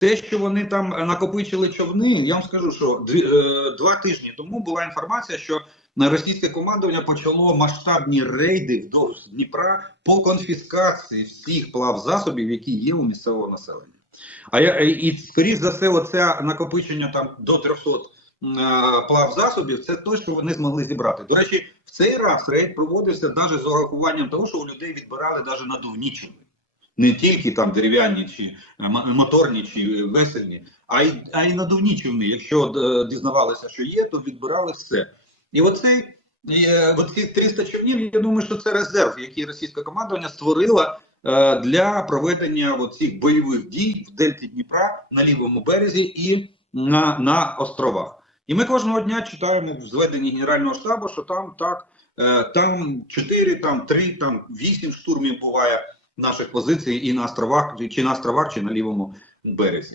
Те, що вони там накопичили човни, я вам скажу, що е, два тижні тому була інформація, що російське командування почало масштабні рейди вдовж Дніпра по конфіскації всіх плавзасобів, які є у місцевого населення. А я і- і скоріш за все, оце накопичення там до 300 м, е, плавзасобів, це те, що вони змогли зібрати. До речі, в цей раз рейд проводився навіть з урахуванням того, що у людей відбирали навіть надувні човни. Не тільки там дерев'яні чи е, моторні чи весельні, а й а й надувні човни. Якщо е, дізнавалися, що є, то відбирали все. І оцей е, оці 300 човнів, я думаю, що це резерв, який російське командування створила е, для проведення оцих бойових дій в дельті Дніпра на лівому березі і на, на островах. І ми кожного дня читаємо в зведенні Генерального штабу, що там так, е, там 4, там 3, там 8 штурмів буває наших позицій і на островах, чи на островах, чи на лівому березі.